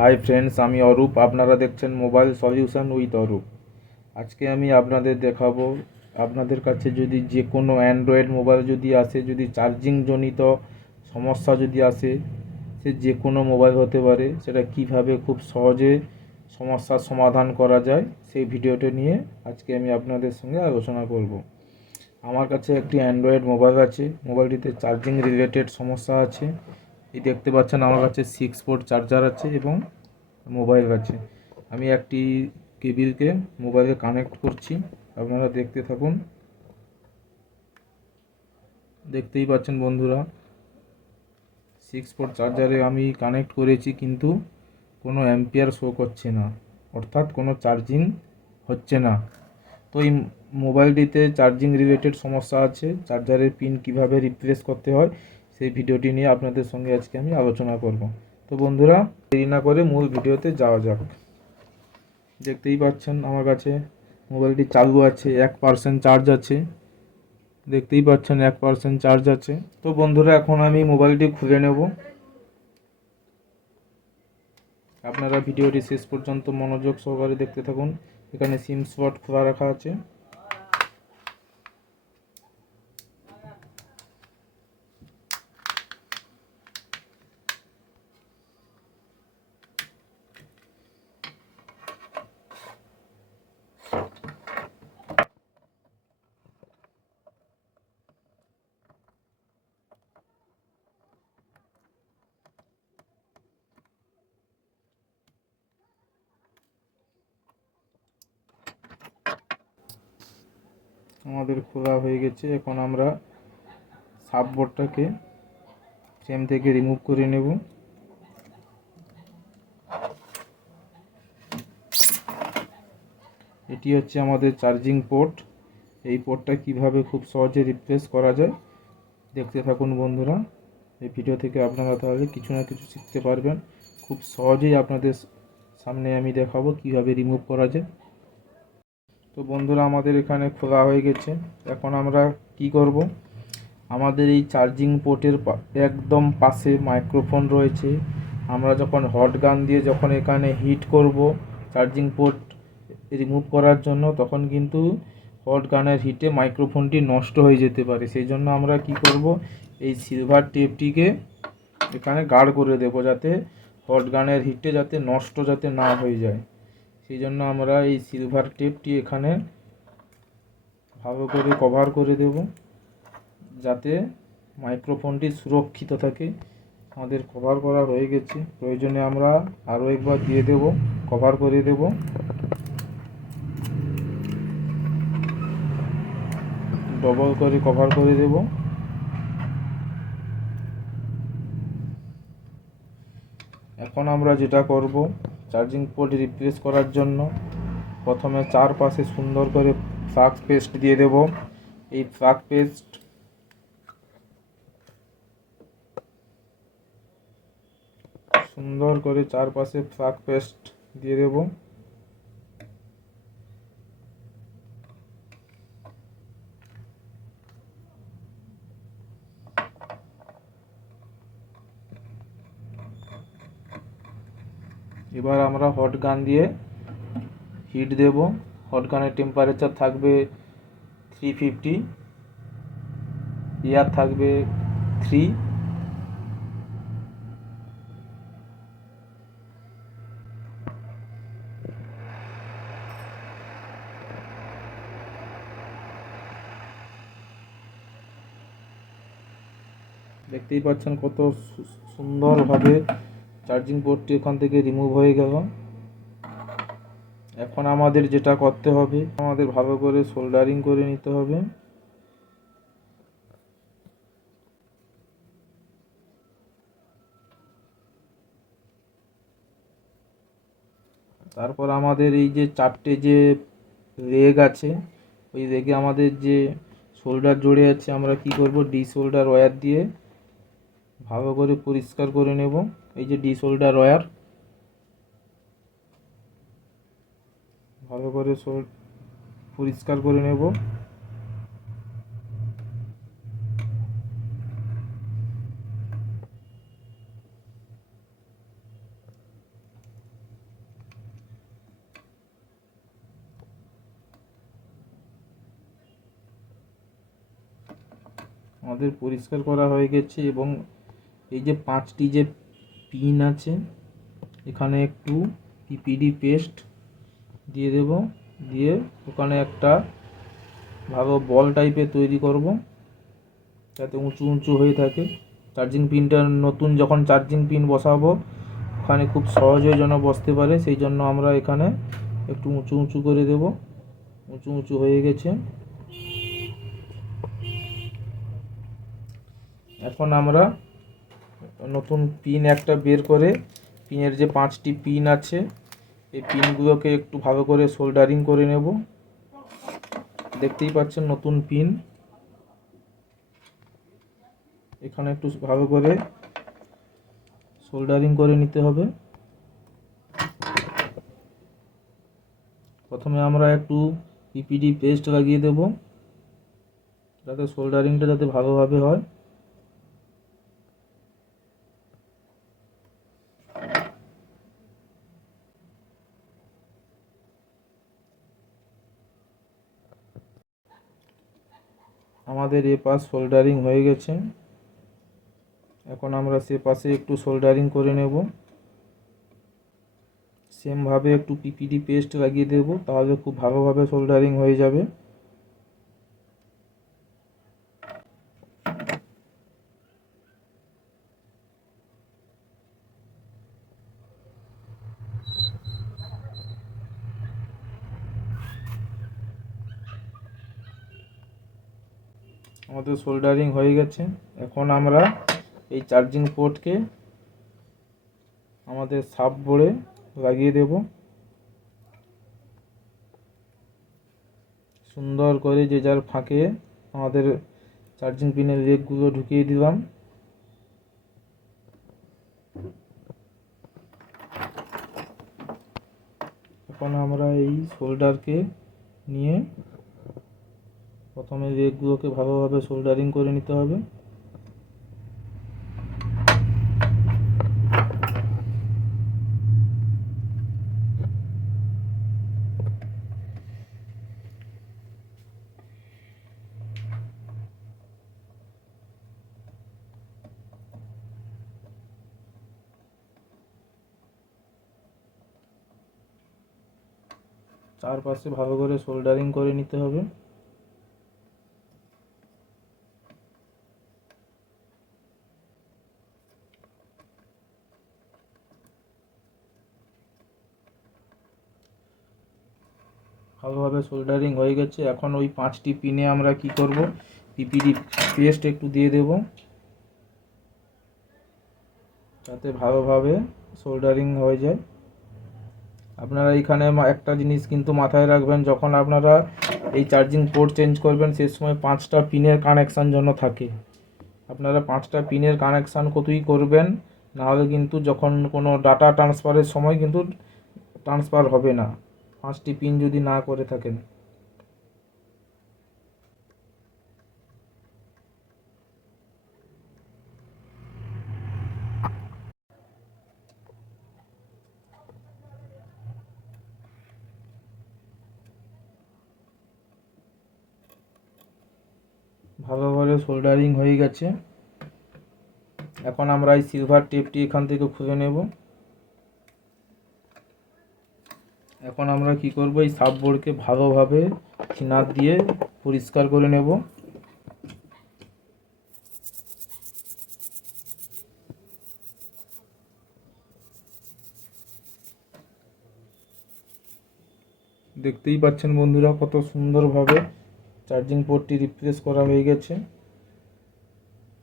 Hi friends, আমি অরূপ। আপনারা দেখছেন মোবাইল সলিউশন উইথ অরূপ। আজকে আমি আপনাদের দেখাবো, আপনাদের কাছে যদি যে কোনো অ্যান্ড্রয়েড মোবাইল যদি আসে, যদি চার্জিং জনিত সমস্যা যদি আসে, সে যে কোনো মোবাইল হতে পারে, সেটা কিভাবে খুব সহজে সমস্যার সমাধান করা যায় সেই ভিডিওটা নিয়ে আজকে আমি আপনাদের সঙ্গে আলোচনা করব। আমার কাছে একটি অ্যান্ড্রয়েড মোবাইল আছে। মোবাইলটিতে চার্জিং রিলেটেড সমস্যা আছে। এই দেখতে পাচ্ছেন আমার কাছে 6 পোর্ট চার্জার আছে এবং মোবাইল আছে। আমি একটি কেবিলকে মোবাইলে কানেক্ট করছি, আপনারা দেখতে থাকুন। দেখতেই পাচ্ছেন বন্ধুরা, 6 পোর্ট চার্জারে আমি কানেক্ট করেছি, কিন্তু কোনো অ্যাম্পিয়ার শো করছে না, অর্থাৎ কোনো চার্জিং হচ্ছে না। তো এই মোবাইলটিতে চার্জিং রিলেটেড সমস্যা আছে। চার্জারের পিন কিভাবে রিপ্লেস করতে হয় সেই ভিডিওটি নিয়ে আপনাদের সঙ্গে আজকে আমি আলোচনা করব। তো বন্ধুরা, দেরি না করে মূল ভিডিওতে যাওয়া যাক। দেখতেই পাচ্ছেন আমার কাছে মোবাইলটি চালু আছে, 1% চার্জ আছে। দেখতেই পাচ্ছেন 1% চার্জ আছে। তো বন্ধুরা, এখন আমি মোবাইলটি খুলে নেব। আপনারা ভিডিওটি শেষ পর্যন্ত মনোযোগ সহকারে দেখতে থাকুন। এখানে সিম স্লট খোলা রাখা আছে। আমাদের খোলা হয়ে গেছে। এখন আমরা সাববোর্ডটাকে ফ্রেম থেকে রিমুভ করে নেব। এটি হচ্ছে আমাদের চার্জিং পোর্ট। এই পোর্টটা কিভাবে খুব সহজে রিপ্লেস করা যায় দেখতে থাকুন বন্ধুরা। এই ভিডিও থেকে আপনারা তাহলে কিছু না কিছু শিখতে পারবেন। খুব সহজেই আপনাদের সামনে আমি দেখাবো কিভাবে রিমুভ করা যায়। তো বন্ধুরা, আমাদের এখানে খোলা হয়ে গেছে। এখন আমরা কি করব, আমাদের এই চার্জিং পোর্টের একদম পাশে মাইক্রোফোন রয়েছে। আমরা যখন হট গান দিয়ে যখন এখানে হিট করব চার্জিং পোর্ট রিমুভ করার জন্য, তখন কিন্তু হট গানের হিটে মাইক্রোফোনটি নষ্ট হয়ে যেতে পারে। সেই জন্য আমরা কি করব, এই সিলভার টেপটিকে এখানে গার্ড করে দেব, যাতে হট গানের হিটে যাতে নষ্ট যাতে না হয়ে যায়। সেই জন্য আমরা এই সিলভার টেপটি এখানে ভালো করে কভার করে দেব, যাতে মাইক্রোফোনটি সুরক্ষিত থাকে। আমাদের কভার করা হয়ে গেছে। প্রয়োজনে আমরা আরও একবার দিয়ে দেব, কভার করে দেব। ডবল করে কভার করে দেব। এখন আমরা যেটা করব, চার্জিং পোর্ট রিপ্লেস করার জন্য প্রথমে চারপাশে সুন্দর করে ফ্লাক্স পেস্ট দিয়ে দেব। এই ফ্লাক্স পেস্ট সুন্দর করে চারপাশে ফ্লাক্স পেস্ট দিয়ে দেব। এবার আমরা হট গান দিয়ে হিট দেব। হট গানের টেম্পারেচার থাকবে 350, এয়ার থাকবে 3। দেখতেই পাচ্ছেন কত সুন্দরভাবে চার্জিং পোর্টটি এখান থেকে রিমুভ হয়ে গেল। এখন আমাদের যেটা করতে হবে, আমাদের ভালো করে সোল্ডারিং করে নিতে হবে। তারপর আমাদের এই যে চারটে যে লেগ আছে, ওই লেগে আমাদের যে শোল্ডার জড়ে আছে, আমরা কি করব, ডি শোল্ডার ওয়্যার দিয়ে ভালো করে পরিষ্কার করে নেব। এই যে ডি শোল্ডার ওয়্যার ভালো করে পরিষ্কার করে নেব। আমাদের পরিষ্কার করা হয়ে গেছে এবং এই যে 5টি যে পিন আছে এখানে একটু পিপিডি পেস্ট দিয়ে দেব, দিয়ে ওখানে একটা ভালো বল টাইপের তৈরি করব যাতে উঁচু উঁচু হয়ে থাকে। চার্জিং পিনটা নতুন যখন চার্জিং পিন বসাবো ওখানে খুব সহজে যেন বসতে পারে, সেই জন্য আমরা এখানে একটু উঁচু উঁচু করে দেব। উঁচু উঁচু হয়ে গেছে। এখন আমরা নতুন পিন একটা বের করে পিনের যে 5টি পিন আছে এই পিনগুলোকে একটু ভালো করে সোল্ডারিং করে নেব। দেখতেই পাচ্ছেন নতুন পিন, এখানে একটু ভালো করে সোল্ডারিং করে নিতে হবে। প্রথমে আমরা একটু পিপিডি পেস্ট লাগিয়ে দেব যাতে সোল্ডারিংটা যাতে ভালোভাবে হয়। আমাদের এ পাশ সোল্ডারিং হয়ে গেছে, এখন আমরা সে পাশে একটু সোল্ডারিং করে নেব। সেমভাবে একটু পিপিডি পেস্ট লাগিয়ে দেব, তাহলে খুব ভালোভাবে সোল্ডারিং হয়ে যাবে। আমাদের সোল্ডারিং হয়ে গেছে। এখন আমরা এই চার্জিং পোর্টকে আমাদের সাব বোর্ডে লাগিয়ে দেব। সুন্দর করে যে যার ফাঁকে আমাদের চার্জিং পিনের লেগগুলো ঢুকিয়ে দিলাম। এখন আমরা এই সোল্ডারকে নিয়ে প্রথমে লেগগুলোকে ভালোভাবে সোল্ডারিং করে নিতে হবে। চারপাশে ভালো করে সোল্ডারিং করে নিতে হবে। ভালোভাবে সোল্ডারিং হয়ে গেছে। এখন ওই 5টি পিনে আমরা কি করব, পিপিডি পেস্ট একটু দিয়ে দেব যাতে ভালোভাবে সোল্ডারিং হয়ে যায়। আপনারা এখানে একটা জিনিস কিন্তু মাথায় রাখবেন, যখন আপনারা এই চার্জিং পোর্ট চেঞ্জ করবেন সে সময় 5টা পিনের কানেকশান যেন থাকে। আপনারা 5টা পিনের কানেকশান কতই করবেন, নাহলে কিন্তু যখন কোনো ডাটা ট্রান্সফারের সময় কিন্তু ট্রান্সফার হবে না 5টি পিন যদি না করে থাকেন। ভালোভাবে সোল্ডারিং হয়ে গেছে। এখন আমরা এই সিলভার টেপটি এখান থেকে খুলে নেব। এখন আমরা কি করব, এই সাববোর্ডকে ভালোভাবে থিনার দিয়ে পরিষ্কার করে নেব। দেখতেই পাচ্ছেন বন্ধুরা কত সুন্দরভাবে চার্জিং পোর্টটি রিপ্লেস করা হয়ে গেছে।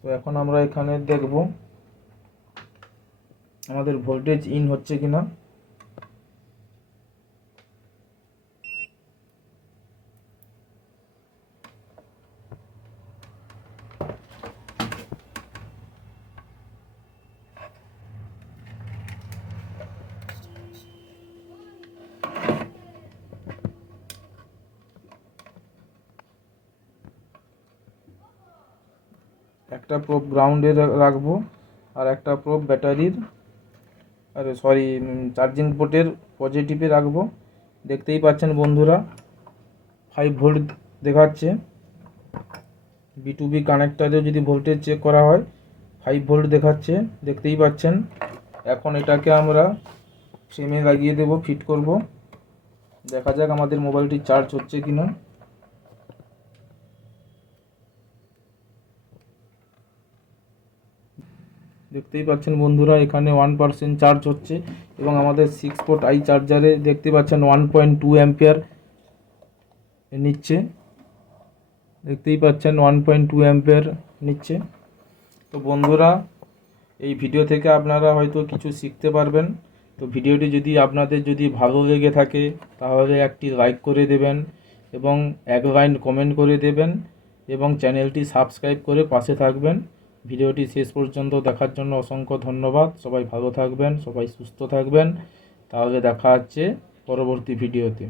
তো এখন আমরা এখানে দেখব আমাদের ভোল্টেজ ইন হচ্ছে কিনা। একটা প্রোব গ্রাউন্ডে রাখবো আর একটা প্রোব ব্যাটারির চার্জিং পোর্টের পজিটিভে রাখবো। দেখতেই পাচ্ছেন বন্ধুরা 5 ভোল্ট দেখাচ্ছে। B2B কানেক্টারে যদি ভোল্টেজ চেক করা হয় 5 ভোল্ট দেখাচ্ছে, দেখতেই পাচ্ছেন। এখন এটাকে আমরা ফ্রেমে লাগিয়ে দেব, ফিট করব। দেখা যাক আমাদের মোবাইলটি চার্জ হচ্ছে কিনা। দেখতেই পাচ্ছেন বন্ধুরা, এখানে 1% চার্জ হচ্ছে এবং আমাদের 6 পোর্ট আই চার্জারে দেখতে পাচ্ছেন 1.2 অ্যাম্পিয়ার নিচ্ছে। দেখতেই পাচ্ছেন 1.2 অ্যাম্পিয়ার নিচ্ছে। তো বন্ধুরা, এই ভিডিও থেকে আপনারা হয়তো কিছু শিখতে পারবেন। তো ভিডিওটি যদি আপনাদের ভালো লেগে থাকে তাহলে একটি লাইক করে দেবেন এবং এক লাইন কমেন্ট করে দেবেন এবং চ্যানেলটি সাবস্ক্রাইব করে পাশে থাকবেন। ভিডিওটি শেষ পর্যন্ত দেখার জন্য অসংখ্য ধন্যবাদ। সবাই ভালো থাকবেন, সবাই সুস্থ থাকবেন। তাহলে দেখা হচ্ছে পরবর্তী ভিডিওতে।